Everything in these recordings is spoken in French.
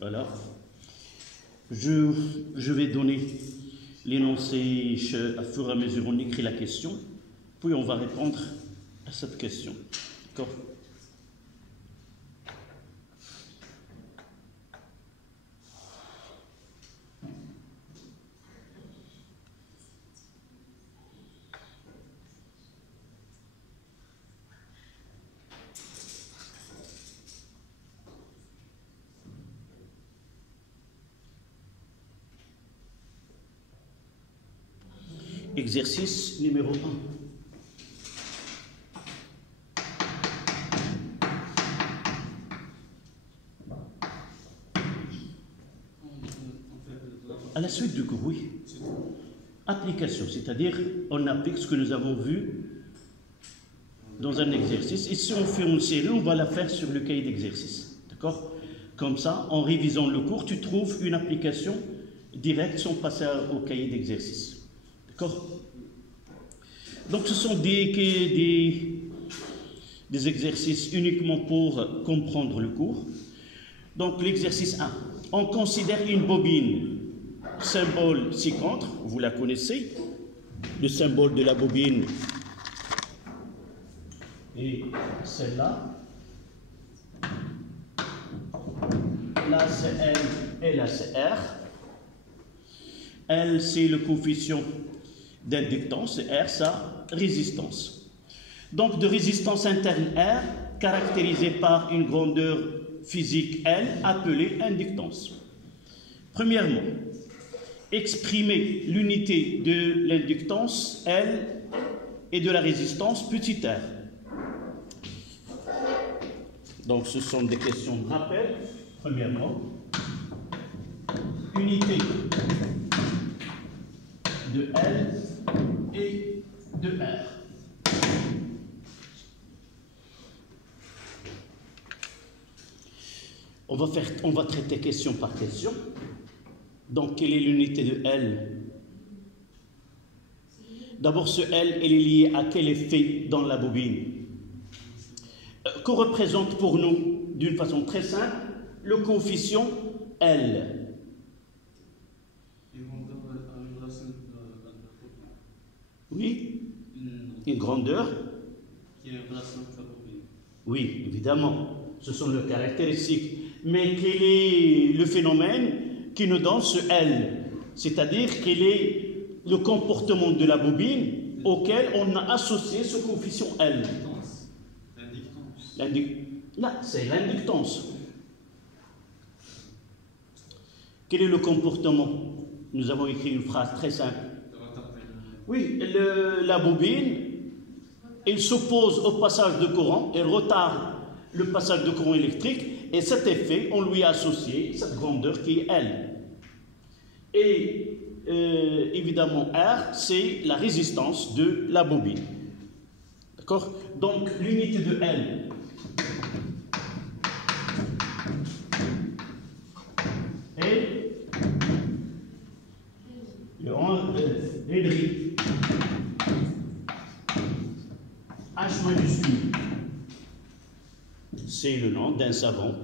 Voilà. Je vais donner l'énoncé à fur et à mesure on écrit la question, puis on va répondre à cette question. D'accord? Exercice numéro 1. À la suite du cours, oui. Application, c'est-à-dire on applique ce que nous avons vu dans un exercice. Et si on fait une série, on va la faire sur le cahier d'exercice. D'accord? Comme ça, en révisant le cours, tu trouves une application directe sans passer au cahier d'exercice. D'accord? Donc ce sont des exercices uniquement pour comprendre le cours. Donc l'exercice 1. On considère une bobine, symbole ci-contre, vous la connaissez, le symbole de la bobine et celle-là. Là c'est L et là c'est R. L c'est le coefficient d'inductance et R sa résistance. Donc de résistance interne R caractérisée par une grandeur physique L appelée inductance. Premièrement, exprimer l'unité de l'inductance L et de la résistance petit r. Donc ce sont des questions de rappel. Premièrement, unité de L et de R. On va traiter question par question. Donc, quelle est l'unité de L? D'abord, ce L, elle est liée à quel effet dans la bobine? Que représente pour nous, d'une façon très simple, le coefficient L? Oui, une grandeur. Oui, évidemment, ce sont les caractéristiques. Mais quel est le phénomène qui nous donne ce L? C'est-à-dire quel est le comportement de la bobine auquel on a associé ce coefficient L? Là, c'est l'inductance. Quel est le comportement? Nous avons écrit une phrase très simple. Oui, la bobine, elle s'oppose au passage de courant, elle retarde le passage de courant électrique, et cet effet, on lui a associé cette grandeur qui est L. Et évidemment, R, c'est la résistance de la bobine. D'accord? Donc, l'unité de L est le Henry H majuscule. C'est le nom d'un savant.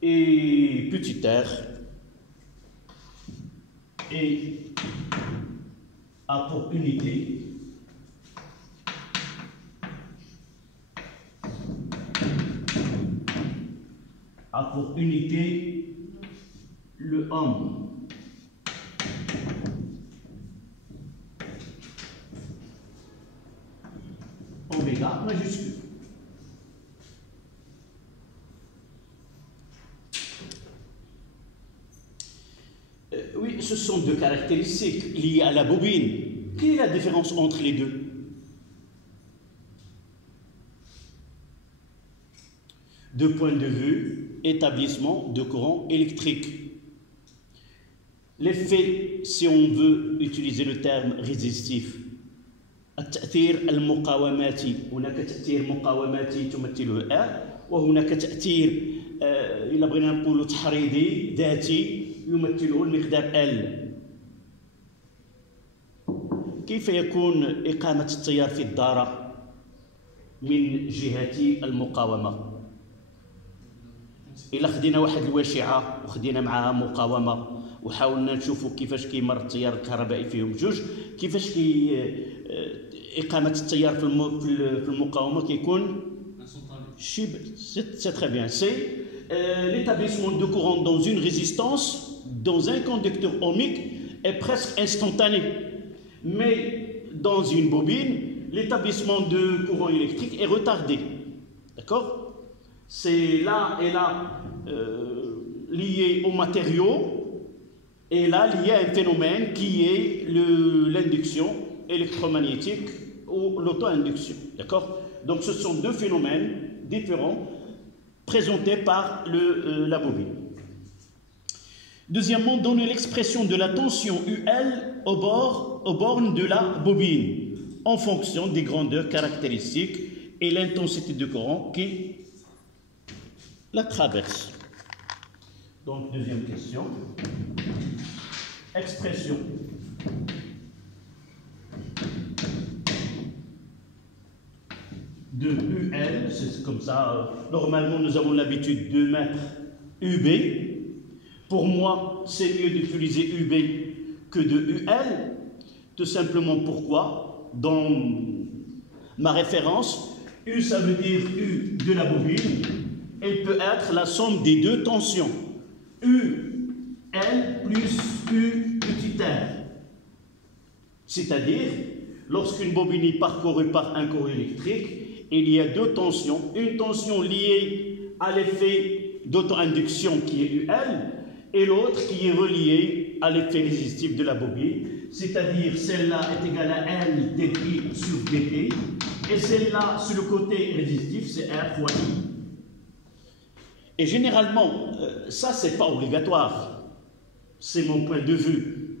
Et petit r et a pour unité le homme. Oméga majuscule. Oui, ce sont deux caractéristiques liées à la bobine. Quelle est la différence entre les deux? De point de vue établissement de courant électrique. L'effet, si on veut utiliser le terme résistif, التأثير المقاوماتي، هناك تأثير مقاوماتي تمثله R، وهناك تأثير إلا بغينا نقولوا تحريضي ذاتي يمثله المقدار L. كيف يكون إقامة التيار في الدارة من جهة المقاومة؟ الا خدينا واحد الواشعه وخدينا معها مقاومه وحاولنا نشوفوا كيفاش كيمر التيار الكهربائي فيهم بجوج، كيفاش اقامه التيار في المقاومه كيكون شبه. C'est très bien. C'est l'établissement de courant dans une résistance, dans un conducteur ohmique, est presque instantané. Mais dans une bobine, l'établissement de courant électrique est retardé. D'accord? C'est là et là lié au matériau, et là lié à un phénomène qui est l'induction électromagnétique ou l'auto-induction. D'accord? Donc ce sont deux phénomènes différents présentés par la bobine. Deuxièmement, donner l'expression de la tension UL aux bornes de la bobine en fonction des grandeurs caractéristiques et l'intensité de courant qui la traverse. Donc, deuxième question. Expression de UL, c'est comme ça. Normalement, nous avons l'habitude de mettre UB. Pour moi, c'est mieux d'utiliser UB que de UL. Tout simplement pourquoi, dans ma référence, U, ça veut dire U de la bobine. Elle peut être la somme des deux tensions. UL plus U petit r. C'est-à-dire, lorsqu'une bobine est parcourue par un courant électrique, il y a deux tensions. Une tension liée à l'effet d'auto-induction qui est UL, et l'autre qui est reliée à l'effet résistif de la bobine, c'est-à-dire celle-là est égale à L dt sur dt, et celle-là, sur le côté résistif, c'est R fois I. Et généralement, ça, c'est pas obligatoire. C'est mon point de vue.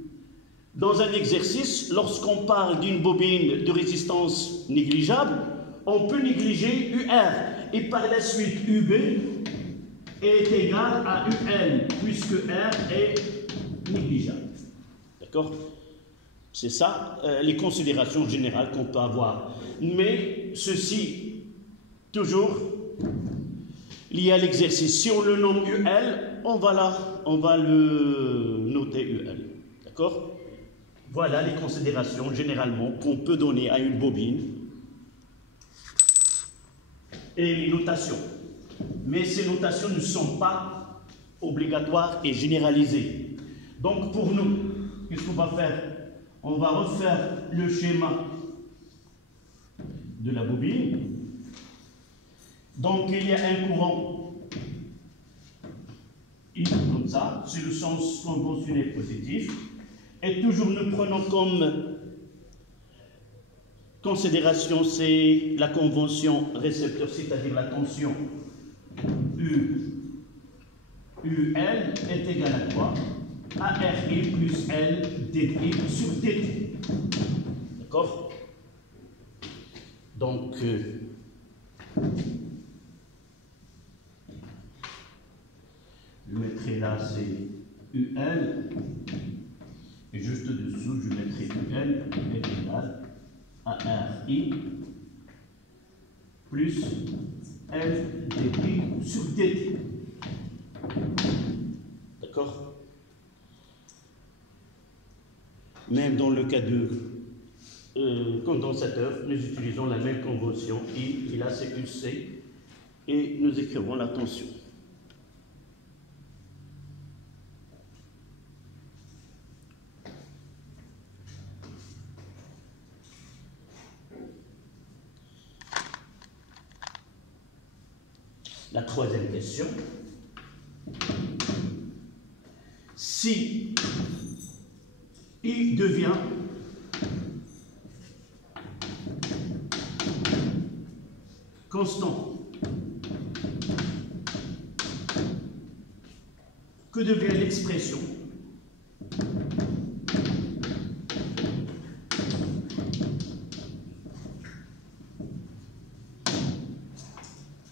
Dans un exercice, lorsqu'on parle d'une bobine de résistance négligeable, on peut négliger UR, et par la suite UB est égal à UL, puisque R est négligeable. D'accord? C'est ça, les considérations générales qu'on peut avoir. Mais ceci, toujours lié à l'exercice. Si on le nomme UL, on va le noter UL. D'accord? Voilà les considérations généralement qu'on peut donner à une bobine et les notations. Mais ces notations ne sont pas obligatoires et généralisées. Donc pour nous, qu'est-ce qu'on va faire? On va refaire le schéma de la bobine. Donc il y a un courant I comme ça, c'est le sens conventionné positif. Et toujours nous prenons comme considération, c'est la convention récepteur, c'est-à-dire la tension UL est égale à quoi? À RI plus L dt sur dt. D'accord? Donc, je mettrai là, c'est UL. Et juste dessous, je mettrai UL est égal à RI plus L dt sur dt. D'accord? Même dans le cas de condensateur, nous utilisons la même convention. I, là c'est UC, et nous écrivons la tension. La troisième question. Si I devient constant, que devient l'expression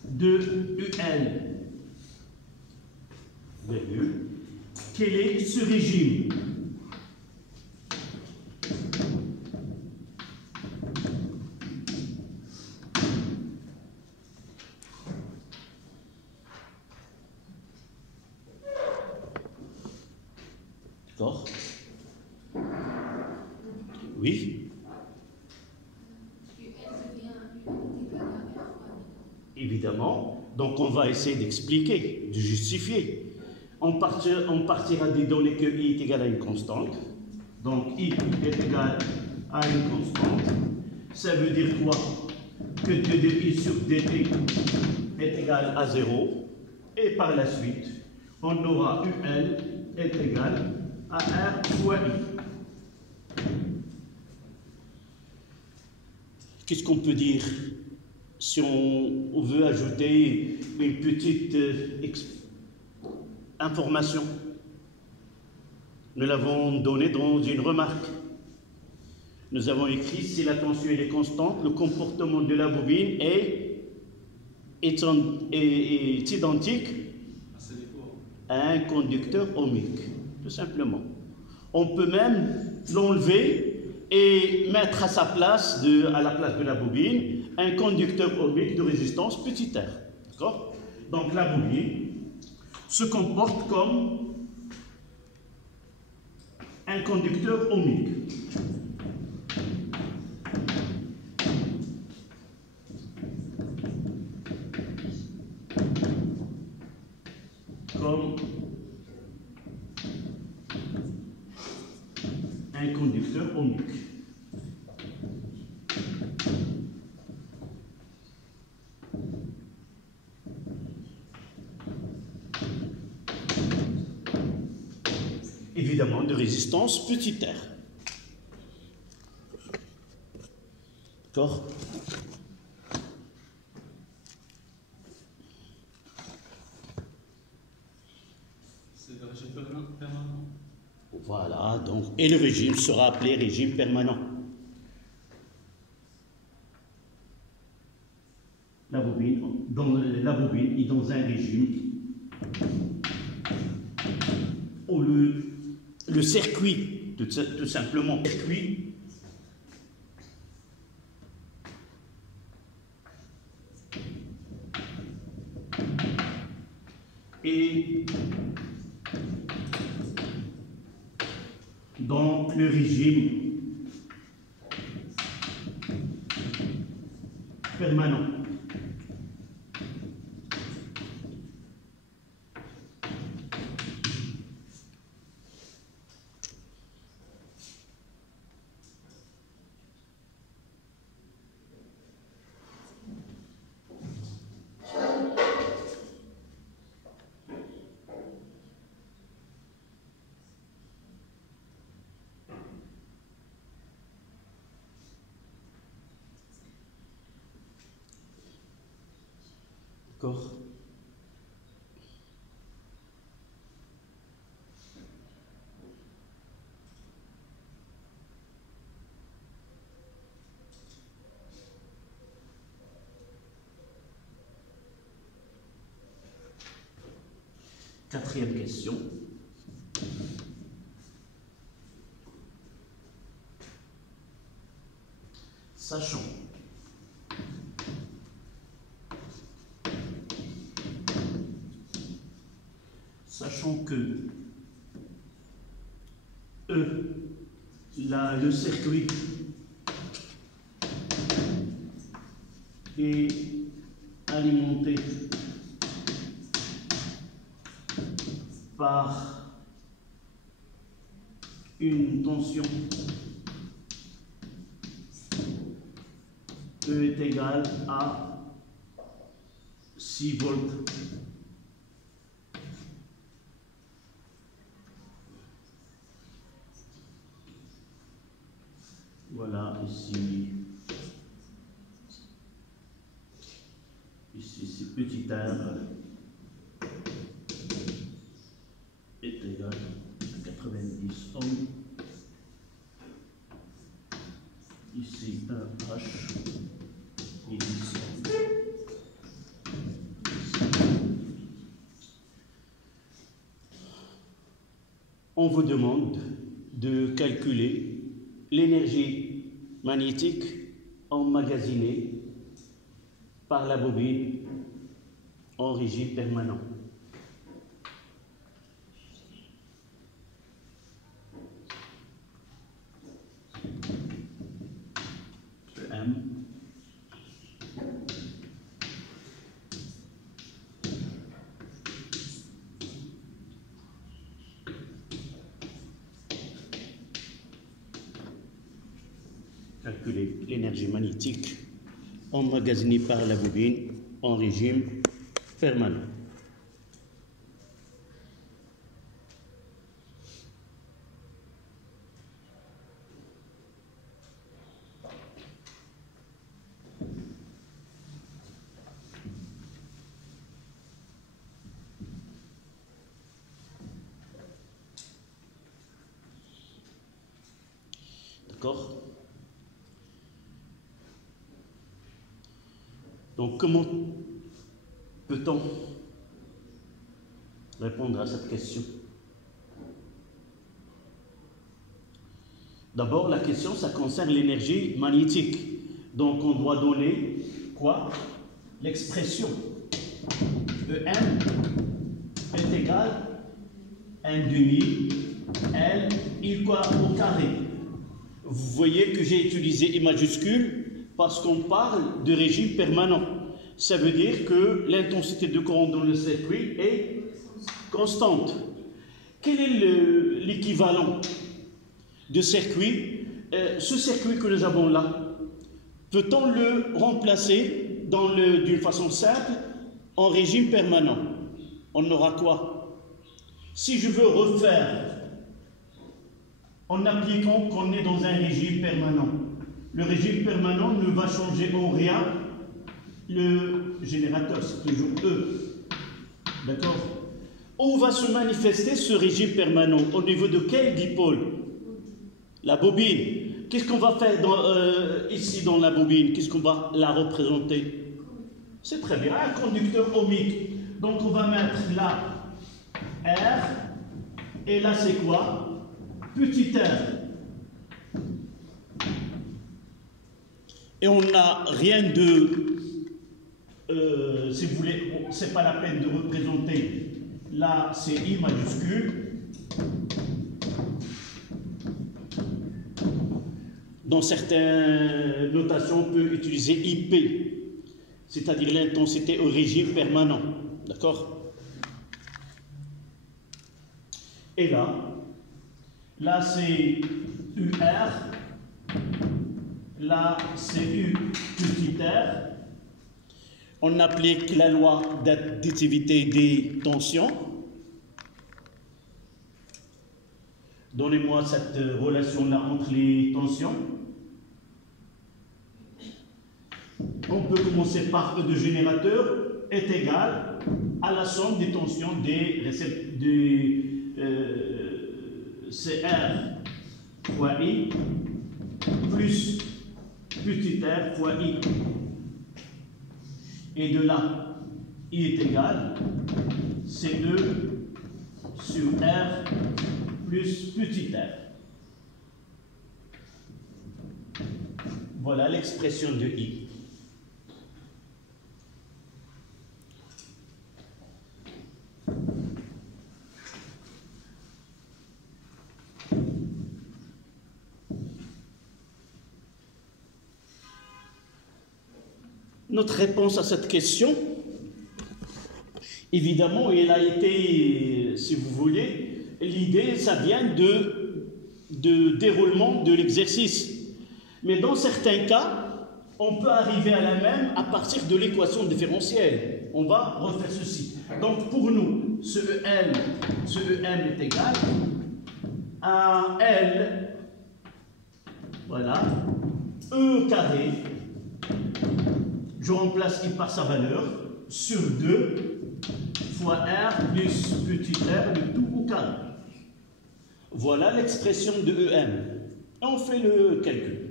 de UL, quel est ce régime? D'accord? Oui? Évidemment. Donc on va essayer d'expliquer, de justifier. On partira des données que I est égal à une constante. Donc I est égal à une constante. Ça veut dire quoi? Que 2 de I sur dt est égal à 0. Et par la suite, on aura UL est égal à R fois I. Qu'est-ce qu'on peut dire si on veut ajouter une petite information? Nous l'avons donné dans une remarque. Nous avons écrit, si la tension est constante, le comportement de la bobine est identique à un conducteur ohmique, tout simplement. On peut même l'enlever et mettre à sa place, à la place de la bobine, un conducteur ohmique de résistance petit r. D'accord? Donc la bobine se comporte comme un conducteur ohmique. Comme un conducteur ohmique. Évidemment de résistance petit r. D'accord? C'est le régime permanent. Voilà, donc, et le régime sera appelé régime permanent. La bobine est dans un régime où le circuit, tout simplement, circuit est dans le régime permanent. D'accord? Quatrième question. Sachant que le circuit est alimenté par une tension E est égale à 6 volts. Voilà, ici c'est petit r est égal à 90 ohms. Ici un H et ici. On vous demande de calculer l'énergie magnétique emmagasinée par la bobine en régime permanent. calculer l'énergie magnétique emmagasinée par la bobine en régime permanent. D'accord? Donc, comment peut-on répondre à cette question? D'abord, la question, ça concerne l'énergie magnétique. Donc, on doit donner quoi? L'expression EM est égal à 1 demi L I quoi au carré. Vous voyez que j'ai utilisé I majuscule parce qu'on parle de régime permanent. Ça veut dire que l'intensité de courant dans le circuit est constante. Quel est l'équivalent de circuit? Ce circuit que nous avons là, peut-on le remplacer d'une façon simple en régime permanent? On aura quoi? Si je veux refaire en appliquant qu'on est dans un régime permanent, le régime permanent ne va changer en rien. Le générateur, c'est toujours E. D'accord? Où va se manifester ce régime permanent? Au niveau de quel dipôle? La bobine. Qu'est-ce qu'on va faire ici dans la bobine? Qu'est-ce qu'on va la représenter? C'est très bien, un conducteur ohmique. Donc on va mettre là R, et là c'est quoi? Petit r. Et on n'a rien de... si vous voulez, c'est pas la peine de représenter. Là, c'est I majuscule. Dans certaines notations, on peut utiliser IP, c'est-à-dire l'intensité au régime permanent. D'accord? Et là c'est UR, là c'est U petit r. On applique la loi d'additivité des tensions. Donnez-moi cette relation-là entre les tensions. On peut commencer par E de générateur est égal à la somme des tensions des CR fois I plus petit r fois I. Et de là, I est égal CE sur R plus petit r. Voilà l'expression de I. Notre réponse à cette question, évidemment, elle a été, si vous voulez, l'idée, ça vient de déroulement de l'exercice. Mais dans certains cas, on peut arriver à la même à partir de l'équation différentielle. On va refaire ceci. Donc pour nous, ce EM est égal à L, voilà, E carré. Je remplace I par sa valeur sur 2 fois R plus petit r de tout au carré. Voilà l'expression de EM. On fait le calcul.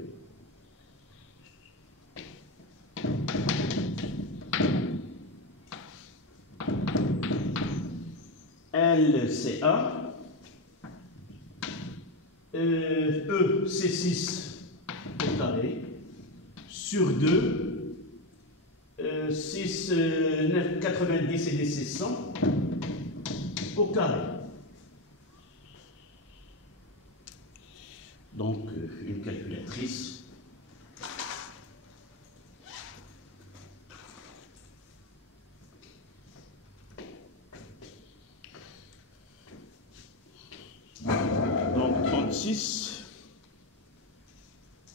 L c'est 1, E c'est 6 au carré, sur 2, 6, 9, 90 et des 600 au carré. Donc, une calculatrice. Donc, 36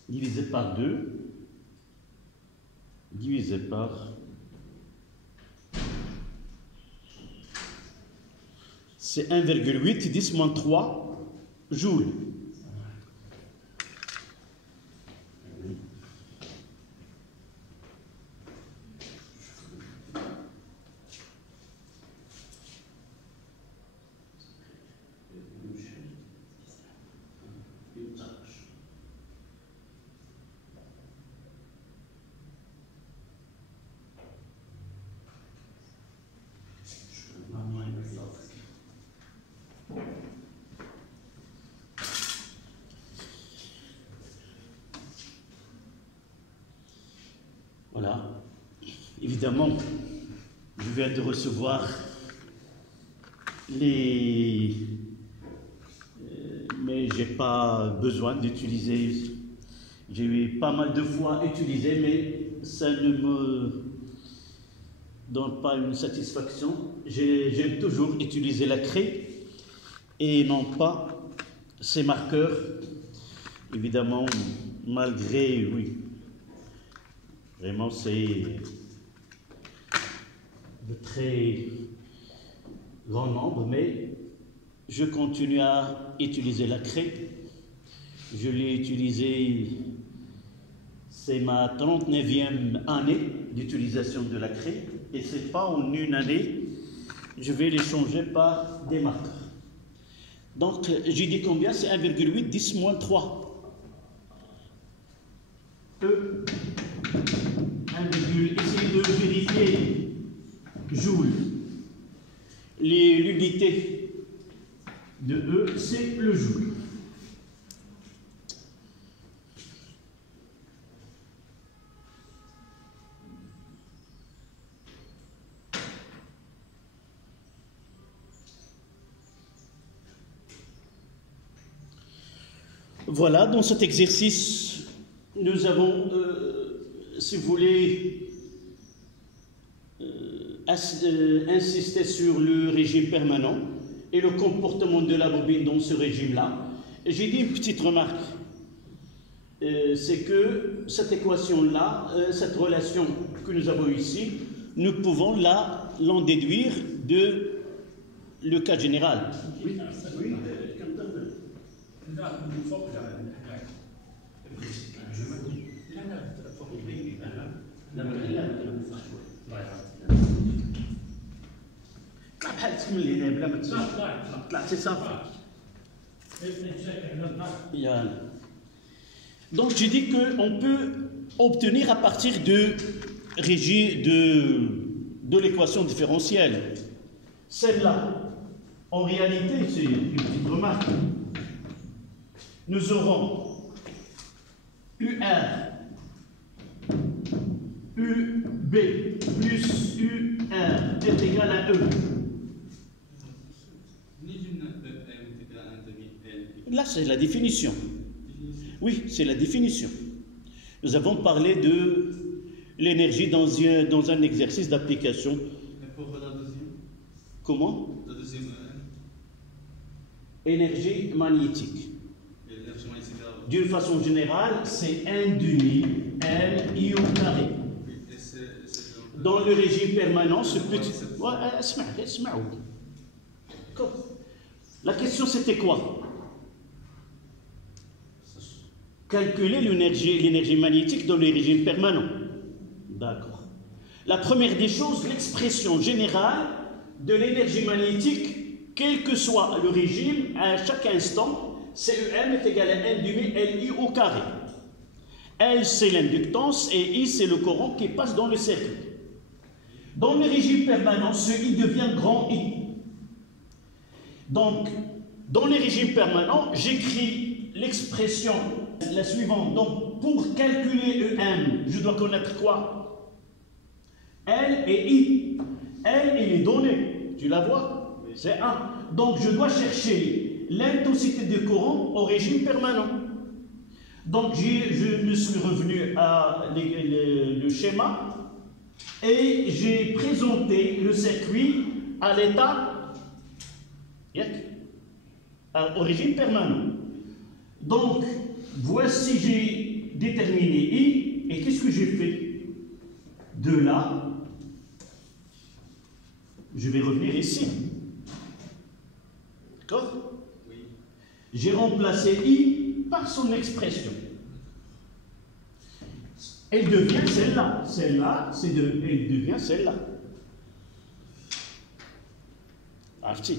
divisé par 2, divisé par... C'est 1,8 10 moins 3 joules. Voilà. Évidemment, je viens de recevoir les... mais je n'ai pas besoin d'utiliser. J'ai eu pas mal de fois utilisé, mais ça ne me donne pas une satisfaction. J'aime toujours utiliser la craie et non pas ces marqueurs. Évidemment, malgré, oui, vraiment c'est de très grand nombre, mais je continue à utiliser la craie. Je l'ai utilisé, c'est ma 39e année d'utilisation de la craie, et c'est pas en une année, je vais les changer par des marqueurs. Donc, j'ai dit combien? C'est 1,8 10 moins 3. Essayez de vérifier joule. L'unité de E, c'est le joule. Voilà, dans cet exercice, nous avons, si vous voulez, insisté sur le régime permanent et le comportement de la bobine dans ce régime-là. J'ai dit une petite remarque, c'est que cette équation-là, cette relation que nous avons ici, nous pouvons l'en déduire de le cas général. Oui, oui. Donc j'ai dit qu'on peut obtenir à partir de l'équation différentielle. Celle-là, en réalité, c'est une petite remarque. Nous aurons UR, UB plus UR est égal à E. Là, c'est la définition. Oui, c'est la définition. Nous avons parlé de l'énergie dans un exercice d'application. Et pour la deuxième? Comment? La deuxième Énergie magnétique. l'énergie magnétique. D'une façon générale, c'est 1 demi L-I au carré. Dans le régime permanent, ce petit... La question, c'était quoi? Calculer l'énergie magnétique dans le régime permanent. D'accord. La première des choses, l'expression générale de l'énergie magnétique, quel que soit le régime, à chaque instant, CEM est égal à 1 demi LI au carré. L, c'est l'inductance, et I, c'est le courant qui passe dans le cercle. Dans le régime permanent, ce I devient grand I. Donc, dans le régime permanent, j'écris l'expression la suivante. Donc, pour calculer EM, je dois connaître quoi? L et I. L, il est donné. Tu la vois? C'est 1. Donc, je dois chercher l'intensité de courant au régime permanent. Donc, je me suis revenu à le schéma et j'ai présenté le circuit à l'état au régime permanent. Donc, voici, j'ai déterminer I, et qu'est-ce que j'ai fait? De là, je vais revenir ici. D'accord? Oui. J'ai remplacé I par son expression. Elle devient celle-là. Celle-là, elle devient celle-là. عرفتي؟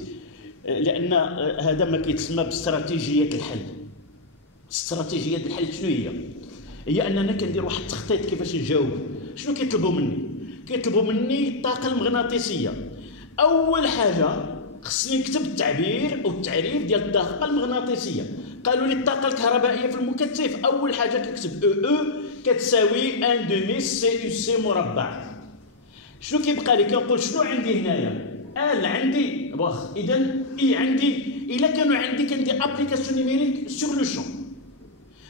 لأن هذا ما كيتسمى باستراتيجية الحل. استراتيجية الحل شنو هي؟ هي أننا كندير واحد التخطيط كيفاش نجاوب. شنو كيطلبوا مني؟ كيطلبوا مني الطاقة المغناطيسية. أول حاجة خصني نكتب التعبير أو التعريف ديال الطاقة المغناطيسية. قالوا لي الطاقة الكهربائية في المكثف، أول حاجة كنكتب أو كتساوي 1 دومي سي يو سي مربع. شنو كيبقى لي؟ كنقول شنو عندي هنايا؟ ال عندي واخ، اذا اي عندي. الا كانوا عندي كندير ابليكاسيون نيميريك سور لو شون،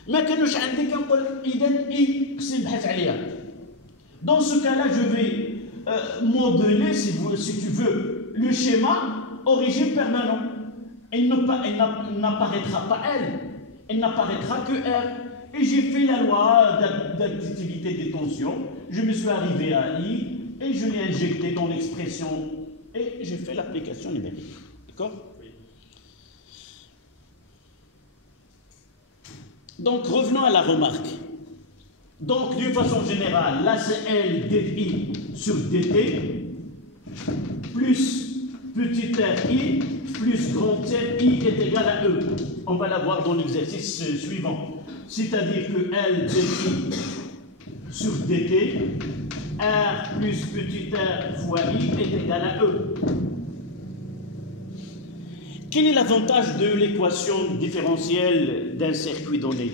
ما كانوش عندي كنقول اذا اي خصني نبحث عليها. دون سو كالا جو في modeler si tu veux le schéma au régime permanent. Elle n'apparaîtra pas elle n'apparaîtra que R. Et j'ai fait la loi d'additivité des tensions, je me suis arrivé à I et je l'ai injecté dans l'expression et j'ai fait l'application numérique. D'accord? Oui. Donc revenons à la remarque. Donc d'une façon générale, là c'est L dI sur dt plus petit r I plus grand R I est égal à E. On va la voir dans l'exercice suivant. C'est-à-dire que L dI sur dt, R plus petit r fois I est égal à E. Quel est l'avantage de l'équation différentielle d'un circuit donné?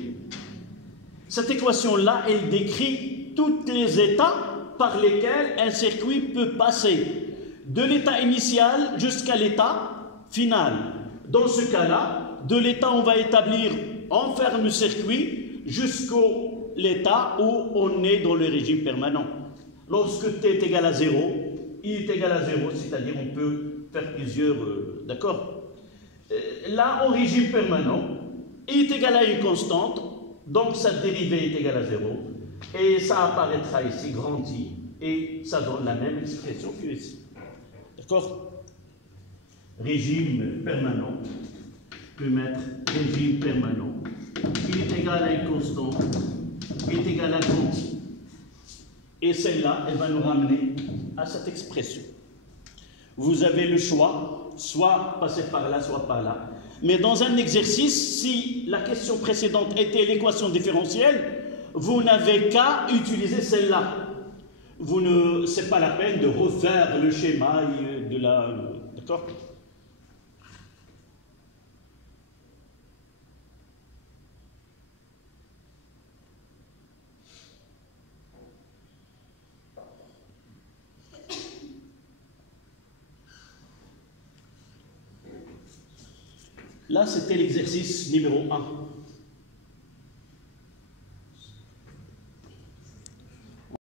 Cette équation-là, elle décrit tous les états par lesquels un circuit peut passer, de l'état initial jusqu'à l'état final. Dans ce cas-là, de l'état on va établir, on ferme le circuit jusqu'au l'état où on est dans le régime permanent. Lorsque t est égal à 0, I est égal à 0, c'est-à-dire on peut faire plusieurs... d'accord? Là, en régime permanent, I est égal à une constante, donc sa dérivée est égale à 0, et ça apparaîtra ici, grand I, et ça donne la même expression que ici. D'accord? Régime permanent, je peux mettre régime permanent, I est égal à une constante, I est égal à grand I. Et celle-là, elle va nous ramener à cette expression. Vous avez le choix, soit passer par là, soit par là. Mais dans un exercice, si la question précédente était l'équation différentielle, vous n'avez qu'à utiliser celle-là. Ce n'est pas la peine de refaire le schéma de la... D'accord? Là, c'était l'exercice numéro 1.